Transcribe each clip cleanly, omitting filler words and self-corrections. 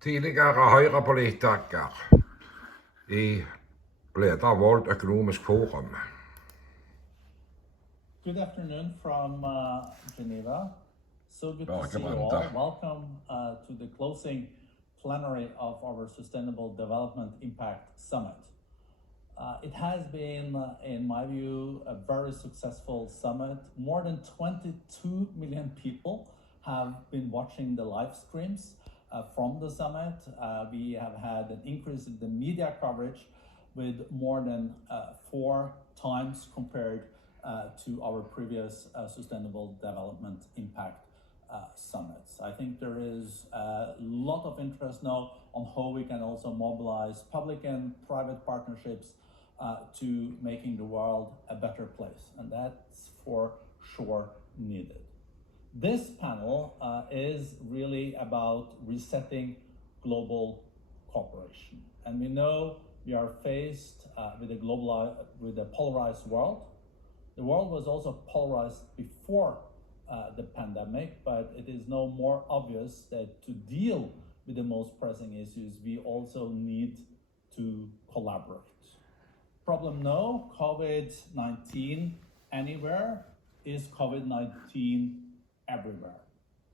Tidligere høyrepolitiker leder av World Economic Forum. Good afternoon from Geneva. So good to see you all. Welcome to the closing plenary of our Sustainable Development Impact Summit. It has been, in my view, a very successful summit. More than 22 million people have been watching the live streams from the summit. We have had an increase in the media coverage with more than 4 times compared to our previous Sustainable Development Impact summits. I think there is a lot of interest now on how we can also mobilize public and private partnerships to making the world a better place, and that's for sure needed. This panel is really about resetting global cooperation, and we know we are faced with a polarized world. The world was also polarized before the pandemic, but it is now more obvious that to deal with the most pressing issues, we also need to collaborate. Problem now, COVID-19 anywhere is COVID-19 everywhere.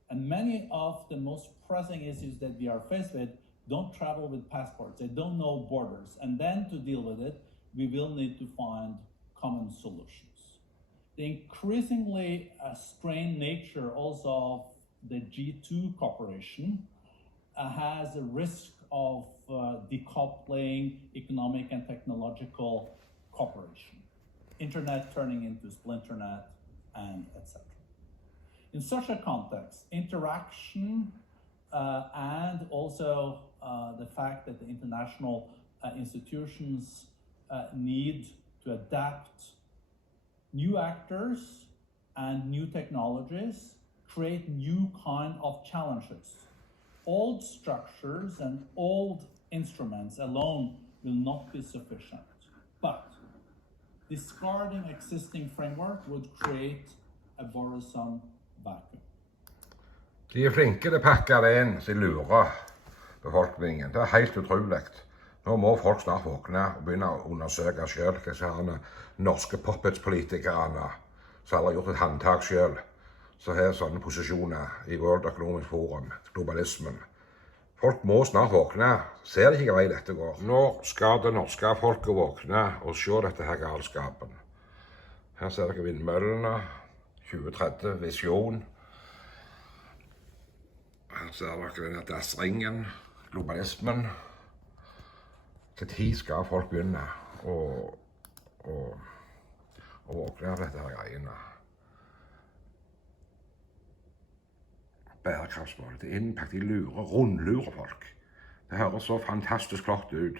And many of the most pressing issues that we are faced with don't travel with passports, they don't know borders. And then to deal with it, we will need to find common solutions. The increasingly strained nature also of the G2 cooperation has a risk of decoupling economic and technological cooperation, internet turning into splinternet, and etc. In such a context, interaction and also the fact that the international institutions need to adapt new actors and new technologies, create new kind of challenges. Old structures and old instruments alone will not be sufficient, but discarding existing framework would create a worrisome vacuum. De flinke til å pakke det inn, så de lurer befolkningen. Det helt utrolig. Nå må folk snart våkne og begynne å undersøke selv hva som norske puppets-politikerne som aldri har gjort et handtak selv, så har sånne posisjoner i World Economic Forum, globalismen. Folk må snart våkne. Ser de ikke hva vei dette går? Nå skal det norske folket våkne og se dette her galskapen. Her ser dere vindmøllene, 2030 visjon. Her ser dere denne dassringen, globalismen. Til tid skal folk begynne å våkne av dette her greiene. Bærekraftsmål, det er impact, de rundlurer folk. Det høres så fantastisk flott ut,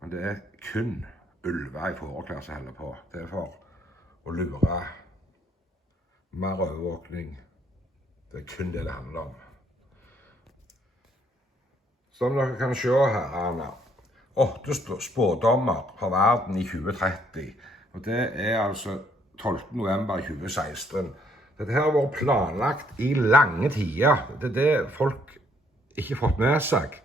men det er kun ulver i foreklær som holder på. Det er for å lure, mer overvåkning. Det er kun det handler om. Som dere kan se her, Anna, 8 spådommer for verden i 2030, og det er altså 12. november 2016. Dette her har vært planlagt i lange tider. Det er det folk ikke fått med seg.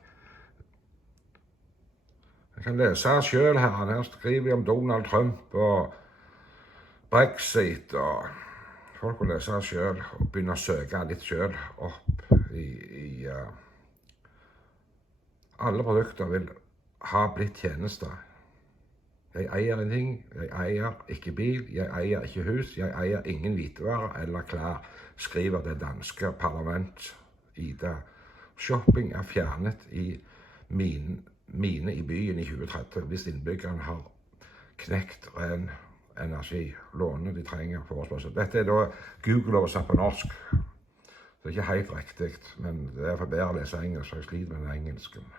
Jeg kan lese selv her. Her skriver de om Donald Trump og Brexit. Og folk må lese selv og begynne å søke litt selv opp i alle produkter vil ha blitt tjenester. Jeg eier en ting, jeg eier ikke bil, jeg eier ikke hus, jeg eier ingen hvitevarer eller klær, skriver det danske parlament Ida. Shopping er fjernet i mine i byen i 2030, hvis innbyggerne har knekt ren energi, låner de trenger for oss. Dette er da Google-oversatt på norsk. Det er ikke helt riktig, men det er for bedre å lese engelsk, så jeg sliter med den engelsken.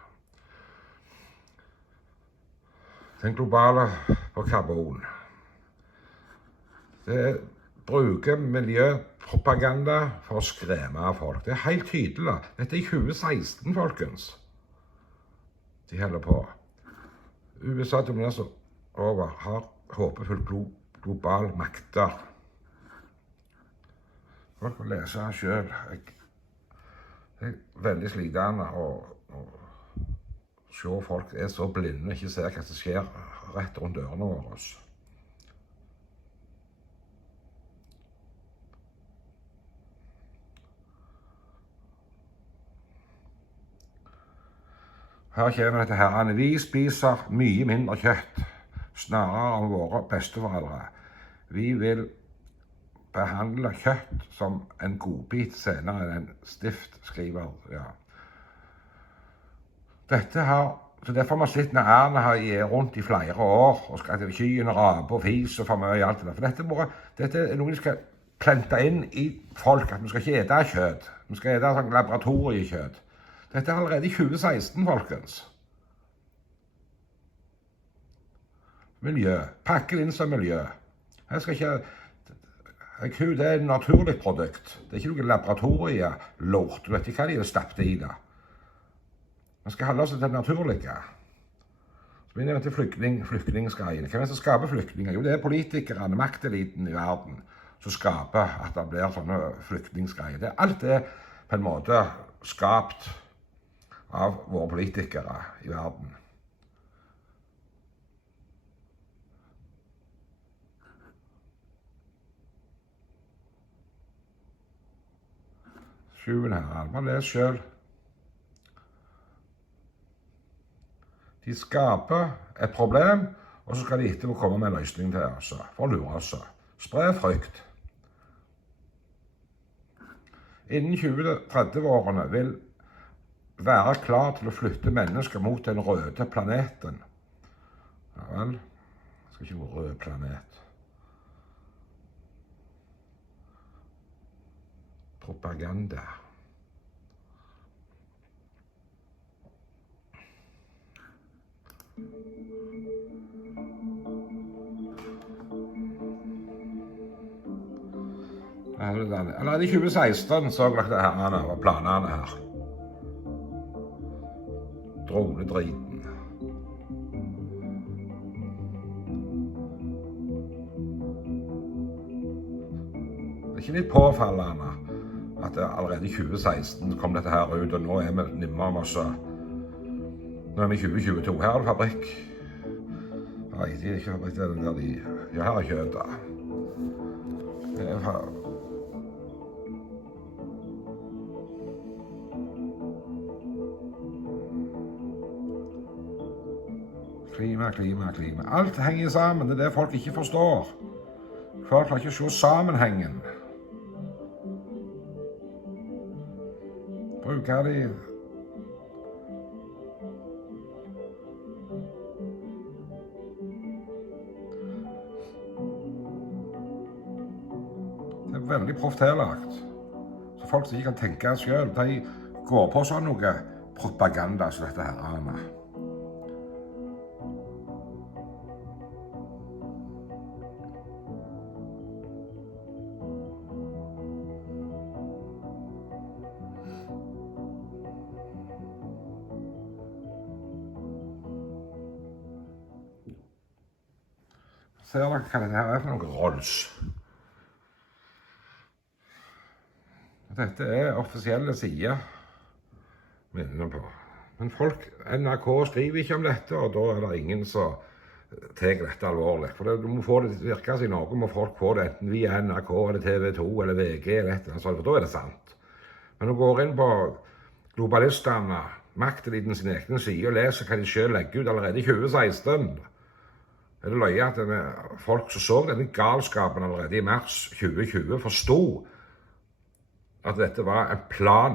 Den globale på karbon. Det bruker miljøpropaganda for å skremme av folk. Det er helt tydelig. Dette er i 2016, folkens. De holder på. USA dominerer over, har håpefull global makter. Folk må lese selv. Det veldig slitende å se folk så blinde og ikke ser hva som skjer rett rundt ørene våre. Her kommer dette herrene. Vi spiser mye mindre kjøtt, snarere om våre besteforeldre. Vi vil behandle kjøtt som en godbit senere enn en stift, skriver. Ja. Dette har, så derfor har man slitt når Erna har gitt rundt i flere år, og skal til kyen og rape og fise for mye og alt det der. For dette er noe vi skal plante inn i folk, at vi skal ikke ete kjøtt. Vi skal ete sånn laboratoriekjøtt. Dette er allerede i 2016, folkens. Miljø. Pakke det inn som miljø. Jeg skal ikke... Ku, det er et naturlig produkt. Det er ikke noe laboratorielort. Du vet ikke hva de har stappet i det. Man skal holde oss til det naturlige. Så begynner jeg til flyktningsgreien. Hvem er det som skaper flyktninger? Jo, det er politikerne, makteliten i verden, som skaper at det blir sånne flyktningsgreier. Alt er på en måte skapt av våre politikere i verden. Sjuende her, bare les selv. De skaper et problem, og så skal de etterpå komme med en løsning til oss, for å lure oss. Spre frykt. Innen 20-30-årene vil være klar til å flytte mennesker mot den røde planeten. Ja vel, det skal ikke være rød planet. Propaganda. Allerede i 2016 så jeg det her var planene her. Dronedriten. Det er ikke litt påfallende at allerede i 2016 kom dette her ut, og nå er vi nimmer om oss. Nå er vi i 2022. Her er det fabrikk. Nei, det er ikke fabrikk, det er der de... Ja, her er kjøttet. Det er her. Klima, klima, klima. Alt henger sammen, det er det folk ikke forstår. Folk klarer ikke å se sammenhengen. Bruker de... Det er veldig profetelagt. Så folk som ikke kan tenke selv, de går på sånn noe propaganda som dette her er. Ser dere hva dette her er for noe rolls? Dette er offisielle sider, minner på. Men folk, NRK skriver ikke om dette, og da er det ingen som tar dette alvorlig. For du må få det til å virke i Norge, må folk få det enten via NRK, eller TV2, eller VG, eller et eller annet, for da er det sant. Men når du går inn på globalistene, Makteliten sin egne side, og leser hva de selv legger ut allerede i 2016, er det løye at folk som så denne galskapen allerede i mars 2020 forstod at dette var en plan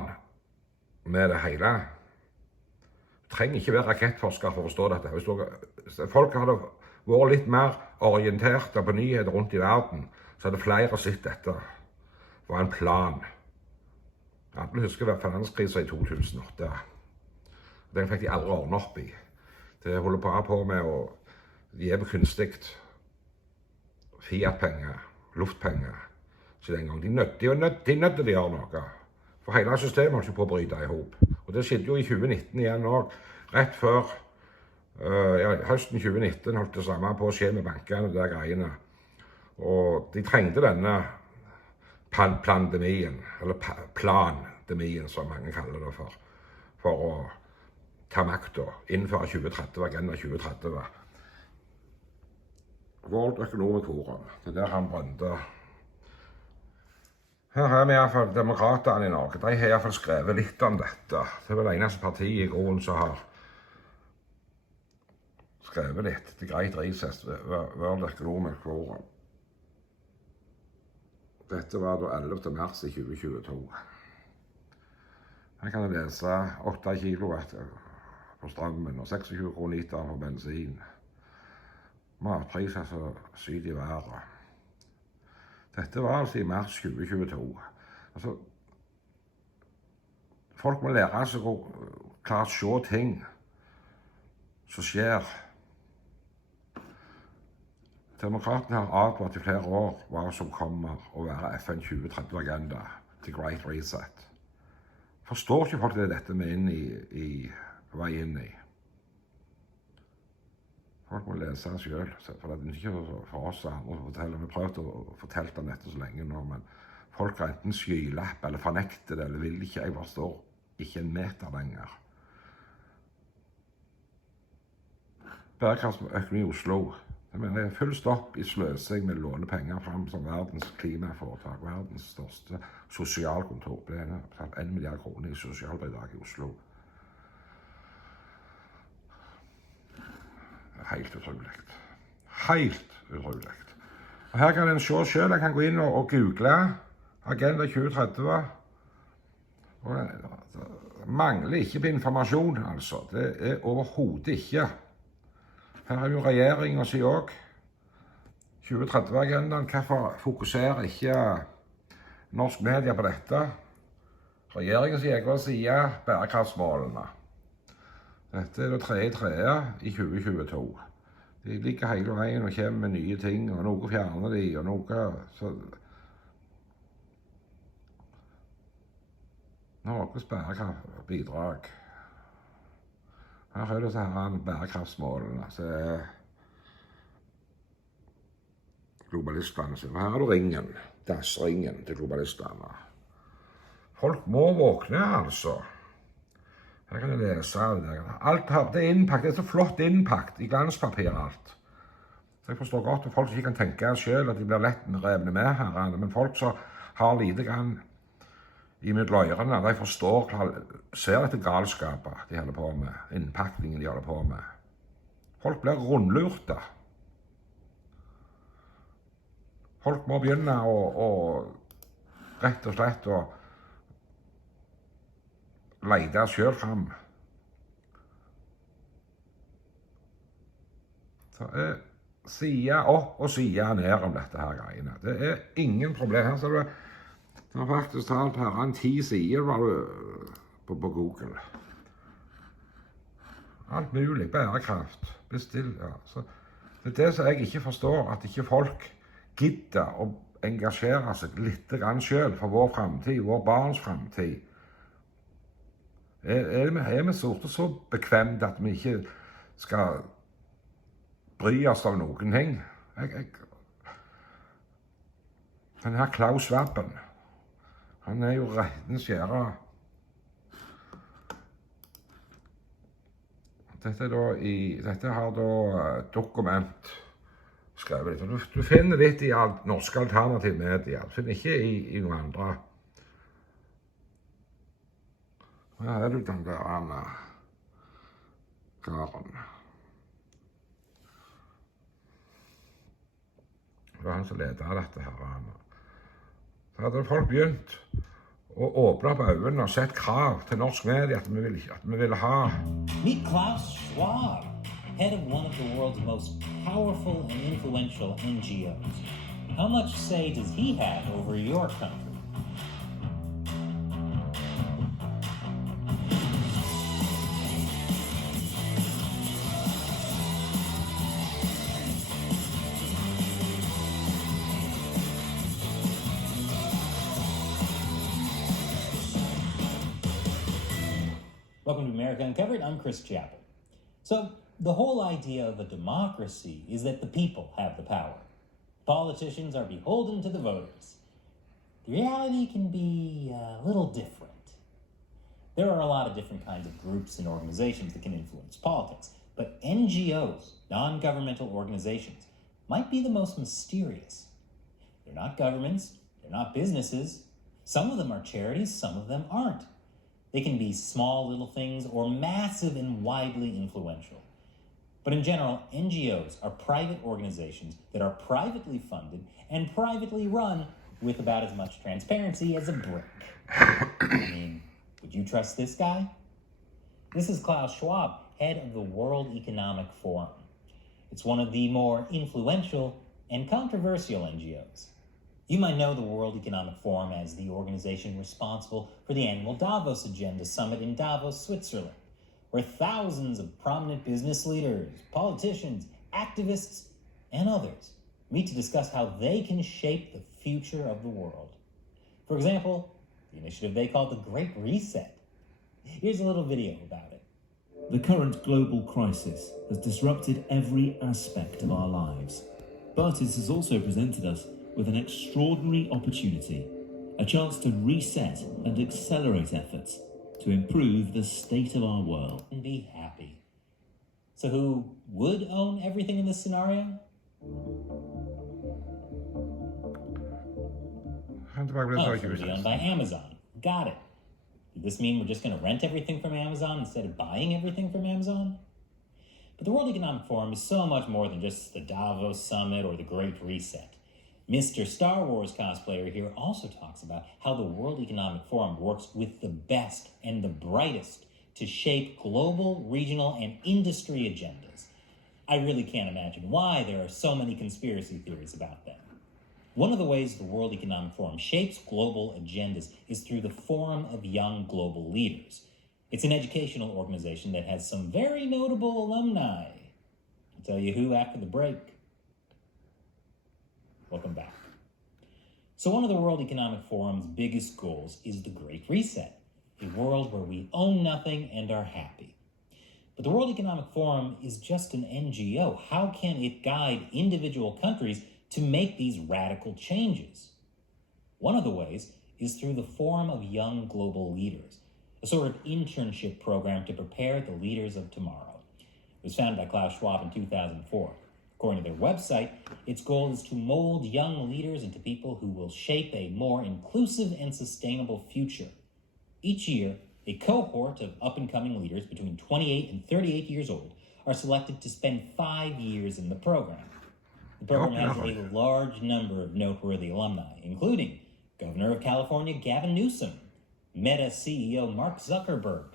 med det hele. Du trenger ikke være rakettforsker for å forstå dette. Hvis folk hadde vært litt mer orienterte på nyheter rundt i verden, så hadde flere sett dette. Det var en plan. Alle husker finanskrisen i 2008. Den fikk de aldri ordne opp i. Det holder bare på med å de er på kunstigt Fiat-penger, luftpenger. Så den gang, de nødte de gjøre noe. For hele systemet holdt ikke på å bryte i hop. Og det skjedde jo i 2019 igjen også. Rett før høsten 2019 holdt det samme på å skje med bankene og de greiene. Og de trengte denne pandemien, eller pandemien, som mange kaller det for å ta makta, innføre 2030, Agenda 2030. World Economic Forum, det er der han brønte. Her har vi i hvert fall demokratene i Norge. De har i hvert fall skrevet litt om dette. Det er vel det eneste partiet i grunnen som har skrevet litt. The Great Recess, World Economic Forum. Dette var da 11. mars i 2022. Her kan du lese 8 kilowatt på strømmen og 26 kroner literen på bensin. Matpriser som syder i været. Dette var altså i mars 2022. Altså, folk må lære seg å klare å se ting som skjer. Demokratene har advart i flere år hva som kommer å være FN 2030-agenda, The Great Reset. Forstår ikke folk det dette vi er på vei inn i? Folk må lese selv, for det er ikke for oss andre å fortelle. Vi har prøvd å fortelle om dette så lenge nå, men folk har enten skylapp eller fornekter det, eller vil ikke. Jeg forstår ikke en meter lenger. Bærekraftsøkonomi i Oslo. Det er full stopp i sløsing med å låne penger frem som verdens klimaforetak, verdens største sosialkontor. Det er 1 milliard kroner i sosialbidrag i Oslo. Helt utrolig. Helt utrolig. Og her kan en se selv, jeg kan gå inn og google Agenda 2030. Og det mangler ikke på informasjon, altså. Det er overhodet ikke. Her er jo regjeringen sier også 2030-agendaen. Hvorfor fokuserer ikke norsk media på dette? Regjeringen sier jeg sier bærekraftsmålene. Dette er det 3. i 2022. De ligger hele veien og kommer med nye ting, og noe fjerner de, og noe så... Norges bærekraftbidrag. Her er det så her bærekraftsmålene, så er globalistene sin. Her er det ringen, dassringen til globalistene. Folk må våkne, altså. Her kan jeg lese alt her. Det er innpakt, det er så flott innpakt i glanspapir alt. Så jeg forstår godt at folk ikke kan tenke selv at de blir lett revne med her, men folk som har lite grann i middeløyrene, de forstår, ser etter galskapet de holder på med, innpakningen de holder på med. Folk blir rundlurte. Folk må begynne å rett og slett å leide selv frem. Så er sida opp og sida ned om dette her greiene. Det er ingen problem. Her ser du, det har faktisk talt her en 10 sider var du på Google. Alt mulig, bærekraft, bestill, ja. Så det er det som jeg ikke forstår, at ikke folk gidder å engasjere seg litt grann selv for vår fremtid, vår barns fremtid. Er vi så bekvemt at vi ikke skal bry oss av noen ting? Den her Klaus Schwaben, han er jo rettens skjære. Dette har da dokument skrevet litt. Du finner litt i norske alternative medier. Du finner ikke i noen andre. Her er du den der karen. Det var han som ledet dette her. Så hadde folk begynt å åpne opp øynene og sett krav til norsk media at vi ville ha. Meet Klaus Schwab, head of one of the world's most powerful and influential NGOs. How much say does he have over your country? Welcome to America Uncovered. I'm Chris Chappell. So, the whole idea of a democracy is that the people have the power. Politicians are beholden to the voters. The reality can be a little different. There are a lot of different kinds of groups and organizations that can influence politics, but NGOs, non-governmental organizations, might be the most mysterious. They're not governments, they're not businesses. Some of them are charities, some of them aren't. They can be small little things or massive and widely influential. But in general, NGOs are private organizations that are privately funded and privately run with about as much transparency as a brick. I mean, would you trust this guy? This is Klaus Schwab, head of the World Economic Forum. It's one of the more influential and controversial NGOs. You might know the World Economic Forum as the organization responsible for the annual Davos Agenda Summit in Davos, Switzerland, where thousands of prominent business leaders, politicians, activists, and others meet to discuss how they can shape the future of the world. For example, the initiative they call the Great Reset. Here's a little video about it. The current global crisis has disrupted every aspect of our lives, but it has also presented us with an extraordinary opportunity, a chance to reset and accelerate efforts to improve the state of our world. And be happy. So who would own everything in this scenario? It would be owned by Amazon. Got it. Did this mean we're just going to rent everything from Amazon instead of buying everything from Amazon? But the World Economic Forum is so much more than just the Davos Summit or the Great Reset. Mr. Star Wars cosplayer here also talks about how the World Economic Forum works with the best and the brightest to shape global, regional, and industry agendas. I really can't imagine why there are so many conspiracy theories about them. One of the ways the World Economic Forum shapes global agendas is through the Forum of Young Global Leaders. It's an educational organization that has some very notable alumni. I'll tell you who after the break. Welcome back. So one of the World Economic Forum's biggest goals is the Great Reset, a world where we own nothing and are happy. But the World Economic Forum is just an NGO. How can it guide individual countries to make these radical changes? One of the ways is through the Forum of Young Global Leaders, a sort of internship program to prepare the leaders of tomorrow. It was founded by Klaus Schwab in 2004. According to their website, its goal is to mold young leaders into people who will shape a more inclusive and sustainable future. Each year, a cohort of up-and-coming leaders between 28 and 38 years old are selected to spend 5 years in the program. The program has a large number of noteworthy alumni, including Governor of California Gavin Newsom, Meta CEO Mark Zuckerberg,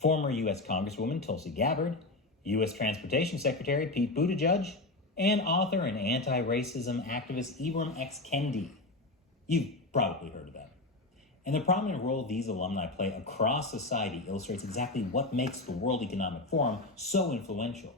former U.S. Congresswoman Tulsi Gabbard, U.S. Transportation Secretary Pete Buttigieg, and author and anti-racism activist Ibram X. Kendi. You've probably heard of them. And the prominent role these alumni play across society illustrates exactly what makes the World Economic Forum so influential.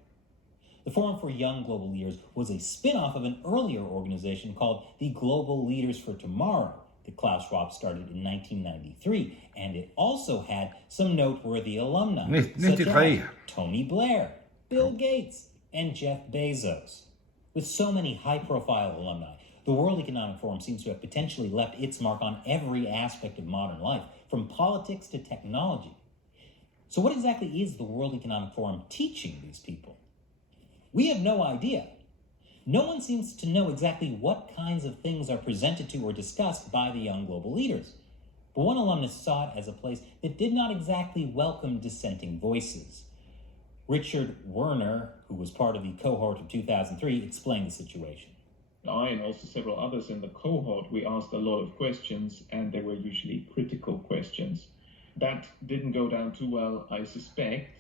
The Forum for Young Global Leaders was a spin-off of an earlier organization called the Global Leaders for Tomorrow that Klaus Schwab started in 1993, and it also had some noteworthy alumni, such as Tony Blair, Bill Gates, and Jeff Bezos. With so many high-profile alumni, the World Economic Forum seems to have potentially left its mark on every aspect of modern life, from politics to technology. So what exactly is the World Economic Forum teaching these people? We have no idea. No one seems to know exactly what kinds of things are presented to or discussed by the young global leaders. But one alumnus saw it as a place that did not exactly welcome dissenting voices. Richard Werner, who was part of the cohort of 2003, explained the situation. I and also several others in the cohort, we asked a lot of questions, and they were usually critical questions. That didn't go down too well, I suspect,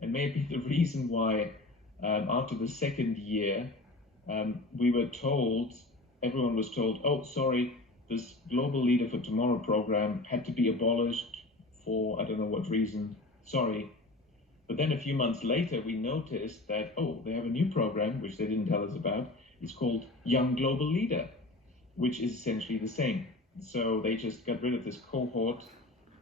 and maybe the reason why after the second year, everyone was told, oh, sorry, this Global Leader for Tomorrow program had to be abolished for, I don't know what reason, sorry. But then a few months later, we noticed that, oh, they have a new program, which they didn't tell us about. It's called Young Global Leader, which is essentially the same. So they just got rid of this cohort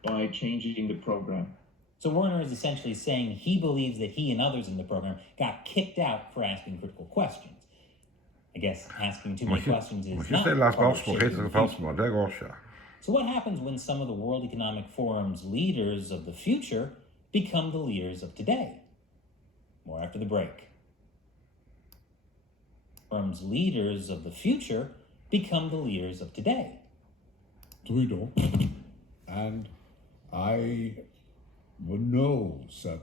by changing the program. So Werner is essentially saying he believes that he and others in the program got kicked out for asking critical questions. I guess asking too many questions is not part of shaping the future. So what happens when some of the World Economic Forum's leaders of the future become the leaders of today? More after the break. Forum's leaders of the future become the leaders of today. Trudeau, and I know that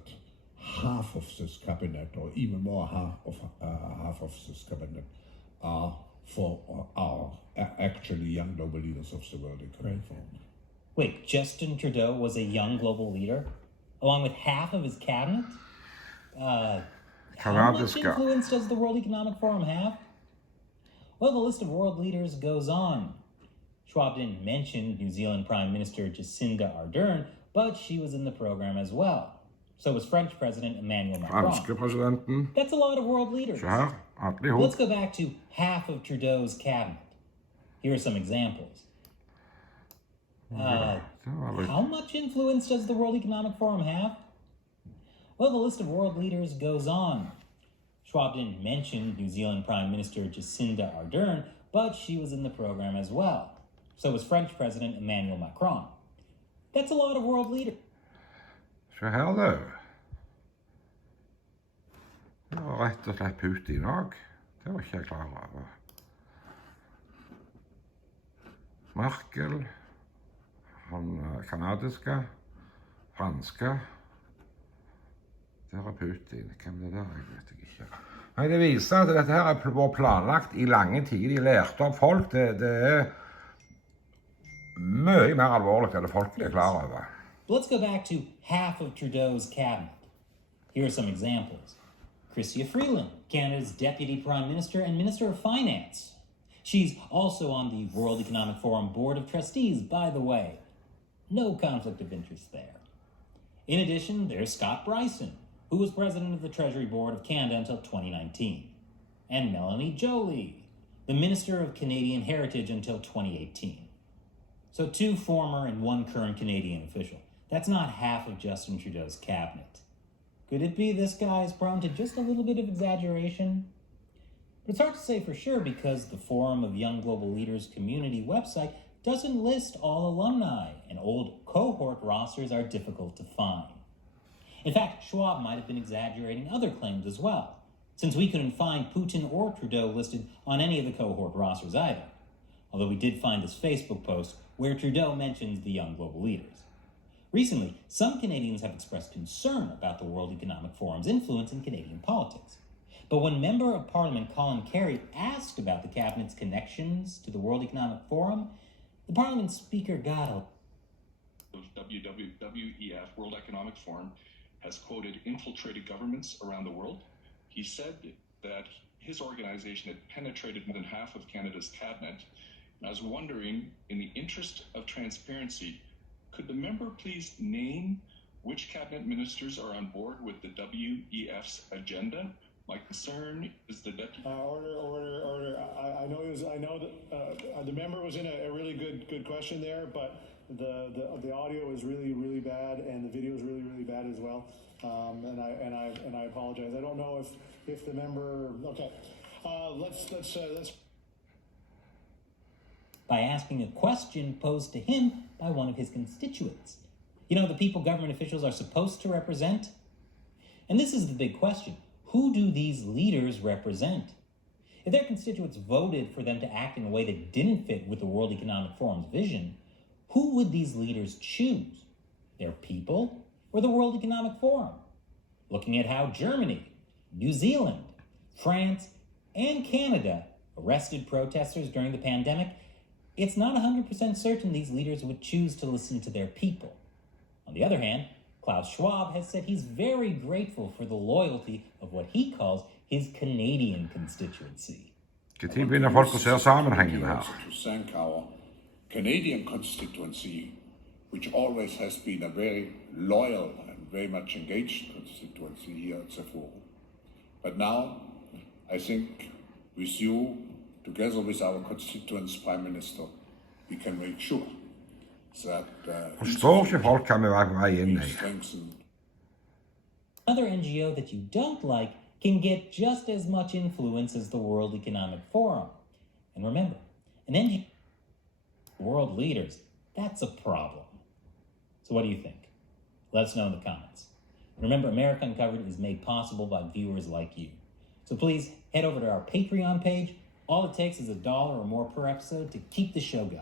half of this cabinet, or even more half of this cabinet, are actually young global leaders of the World Economic Forum. Wait, Justin Trudeau was a young global leader, along with half of his cabinet? How much influence does the World Economic Forum have? Well, the list of world leaders goes on. Schwab didn't mention New Zealand Prime Minister Jacinda Ardern, but she was in the program as well. So was French President Emmanuel Macron. That's a lot of world leaders. Let's go back to half of Trudeau's cabinet. Here are some examples. How much influence does the World Economic Forum have? Well, the list of world leaders goes on. Schwab didn't mention New Zealand Prime Minister Jacinda Ardern, but she was in the program as well. So was French President Emmanuel Macron. That's a lot of world leaders. Se her, du. Det var rett og slett Putin òg. Det var ikke jeg klar over. Merkel, han kanadiske, franske. Der er Putin. Hvem det der? Jeg vet ikke. Nei, det viser at dette her har vært planlagt i lange tider. De lærte opp folk. Det er mye mer alvorlig enn det folk er klar over. Let's go back to half of Trudeau's cabinet. Here are some examples. Chrystia Freeland, Canada's Deputy Prime Minister and Minister of Finance. She's also on the World Economic Forum Board of Trustees, by the way. No conflict of interest there. In addition, there's Scott Bryson, who was president of the Treasury Board of Canada until 2019. And Melanie Joly, the Minister of Canadian Heritage until 2018. So 2 former and 1 current Canadian official. That's not half of Justin Trudeau's cabinet. Could it be this guy is prone to just a little bit of exaggeration? But it's hard to say for sure because the Forum of Young Global Leaders community website doesn't list all alumni, and old cohort rosters are difficult to find. In fact, Schwab might have been exaggerating other claims as well, since we couldn't find Putin or Trudeau listed on any of the cohort rosters either. Although we did find this Facebook post where Trudeau mentions the young global leaders. Recently, some Canadians have expressed concern about the World Economic Forum's influence in Canadian politics. But when Member of Parliament Colin Carey asked about the Cabinet's connections to the World Economic Forum, the Parliament Speaker got a... WEF, World Economic Forum, has quoted infiltrated governments around the world. He said that his organization had penetrated more than half of Canada's cabinet. And I was wondering, in the interest of transparency, could the member please name which cabinet ministers are on board with the WEF's agenda? My concern is the deputy. Order. I know that the member was in a really good question there, but the audio is really bad and the video is really bad as well. And I apologize. I don't know if the member. Okay, let's. By asking a question posed to him by one of his constituents. You know, the people government officials are supposed to represent? And this is the big question. Who do these leaders represent? If their constituents voted for them to act in a way that didn't fit with the World Economic Forum's vision, who would these leaders choose? Their people or the World Economic Forum? Looking at how Germany, New Zealand, France, and Canada arrested protesters during the pandemic, it's not 100% certain these leaders would choose to listen to their people. On the other hand, Klaus Schwab has said he's very grateful for the loyalty of what he calls his Canadian constituency. To thank our Canadian constituency, which always has been a very loyal and very much engaged constituency here at the Forum. But now, I think with you, together with our constituents' Prime Minister, we can make sure that Another NGO that you don't like can get just as much influence as the World Economic Forum. And remember, an NGO, world leaders, That's a problem. So what do you think? Let us know in the comments. Remember, America Uncovered is made possible by viewers like you. So please head over to our Patreon page. All it takes is $1 or more per episode to keep the show going.